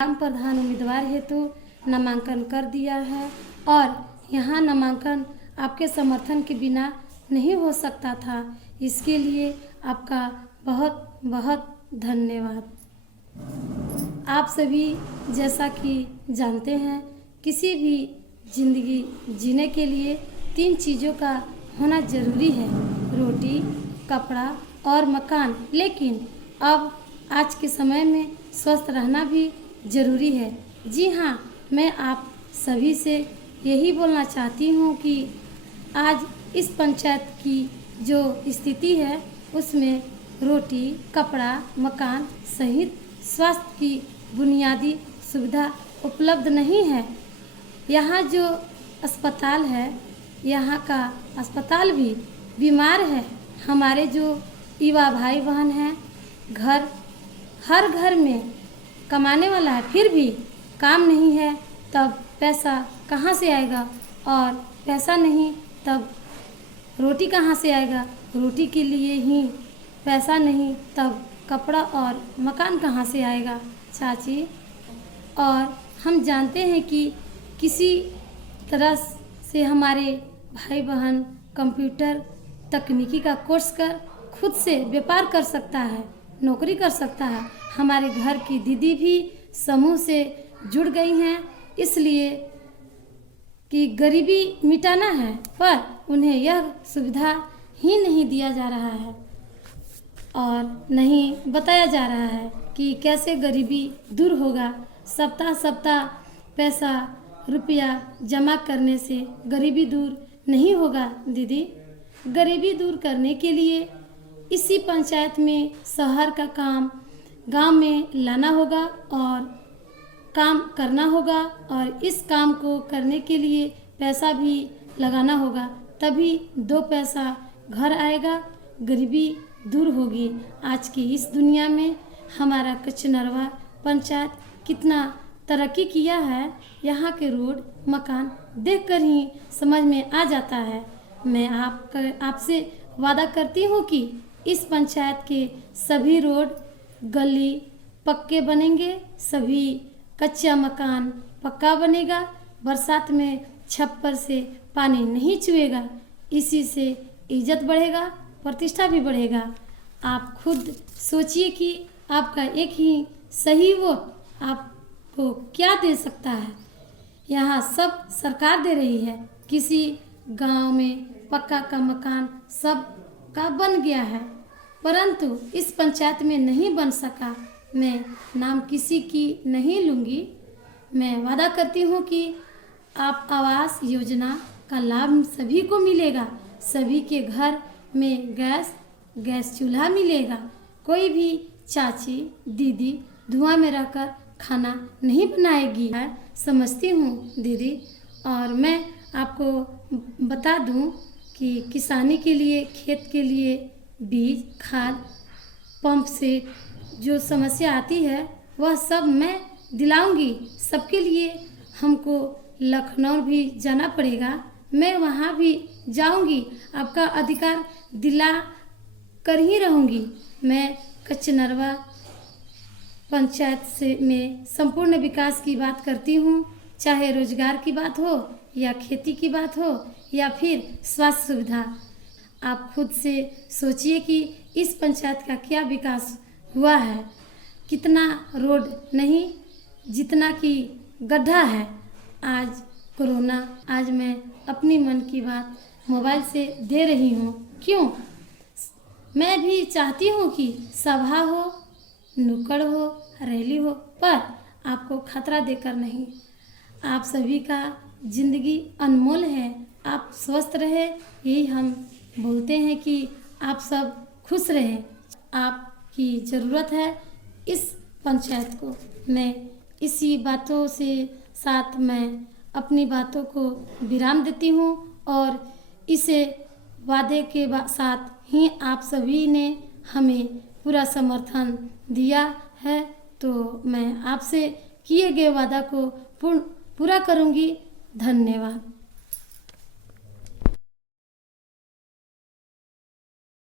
ग्राम प्रधान उम्मीदवार हेतु नामांकन कर दिया है और यहाँ नामांकन आपके समर्थन के बिना नहीं हो सकता था। इसके लिए आपका बहुत बहुत धन्यवाद। आप सभी जैसा कि जानते हैं, किसी भी ज़िंदगी जीने के लिए 3 चीज़ों का होना ज़रूरी है: रोटी, कपड़ा और मकान। लेकिन अब आज के समय में स्वस्थ रहना भी ज़रूरी है। जी हाँ, मैं आप सभी से यही बोलना चाहती हूँ कि आज इस पंचायत की जो स्थिति है उसमें रोटी, कपड़ा, मकान सहित स्वास्थ्य की बुनियादी सुविधा उपलब्ध नहीं है। यहाँ जो अस्पताल है, यहाँ का अस्पताल भी बीमार है। हमारे जो युवा भाई बहन हैं, हर घर में कमाने वाला है, फिर भी काम नहीं है, तब पैसा कहाँ से आएगा? और पैसा नहीं तब रोटी कहाँ से आएगा? रोटी के लिए ही पैसा नहीं तब कपड़ा और मकान कहाँ से आएगा चाची? और हम जानते हैं कि किसी तरह से हमारे भाई बहन कंप्यूटर तकनीकी का कोर्स कर खुद से व्यापार कर सकता है, नौकरी कर सकता है। हमारे घर की दीदी भी समूह से जुड़ गई हैं, इसलिए कि गरीबी मिटाना है, पर उन्हें यह सुविधा ही नहीं दिया जा रहा है और नहीं बताया जा रहा है कि कैसे गरीबी दूर होगा। सप्ताह पैसा रुपया जमा करने से गरीबी दूर नहीं होगा दीदी। गरीबी दूर करने के लिए इसी पंचायत में शहर का काम गांव में लाना होगा और काम करना होगा, और इस काम को करने के लिए पैसा भी लगाना होगा, तभी 2 पैसा घर आएगा, गरीबी दूर होगी। आज की इस दुनिया में हमारा कचनरवा पंचायत कितना तरक्की किया है, यहाँ के रोड मकान देखकर ही समझ में आ जाता है। मैं आपसे वादा करती हूँ कि इस पंचायत के सभी रोड गली पक्के बनेंगे, सभी कच्चा मकान पक्का बनेगा, बरसात में छप्पर से पानी नहीं चुएगा। इसी से इज्जत बढ़ेगा, प्रतिष्ठा भी बढ़ेगा। आप खुद सोचिए कि आपका एक ही सही वोट आपको क्या दे सकता है। यहाँ सब सरकार दे रही है, किसी गांव में पक्का का मकान सब का बन गया है, परंतु इस पंचायत में नहीं बन सका। मैं नाम किसी की नहीं लूँगी। मैं वादा करती हूँ कि आप आवास योजना का लाभ सभी को मिलेगा, सभी के घर में गैस चूल्हा मिलेगा। कोई भी चाची दीदी धुआं में रहकर खाना नहीं बनाएगी। मैं समझती हूँ दीदी, और मैं आपको बता दूँ कि किसानी के लिए, खेत के लिए बीज, खाद, पंप से जो समस्या आती है वह सब मैं दिलाऊंगी। सबके लिए हमको लखनऊ भी जाना पड़ेगा, मैं वहाँ भी जाऊंगी, आपका अधिकार दिला कर ही रहूंगी। मैं कचनरवा पंचायत से में संपूर्ण विकास की बात करती हूँ, चाहे रोजगार की बात हो या खेती की बात हो या फिर स्वास्थ्य सुविधा। आप खुद से सोचिए कि इस पंचायत का क्या विकास हुआ है। कितना रोड नहीं, जितना कि गड्ढा है। आज कोरोना, आज मैं अपनी मन की बात मोबाइल से दे रही हूँ। क्यों? मैं भी चाहती हूँ कि सभा हो, नुक्कड़ हो, रैली हो, पर आपको खतरा देकर नहीं। आप सभी का जिंदगी अनमोल है, आप स्वस्थ रहे, यही हम बोलते हैं कि आप सब खुश रहें। आपकी ज़रूरत है इस पंचायत को। मैं इसी बातों से साथ मैं अपनी बातों को विराम देती हूँ, और इसे वादे के साथ ही आप सभी ने हमें पूरा समर्थन दिया है, तो मैं आपसे किए गए वादा को पूरा करूँगी। धन्यवाद।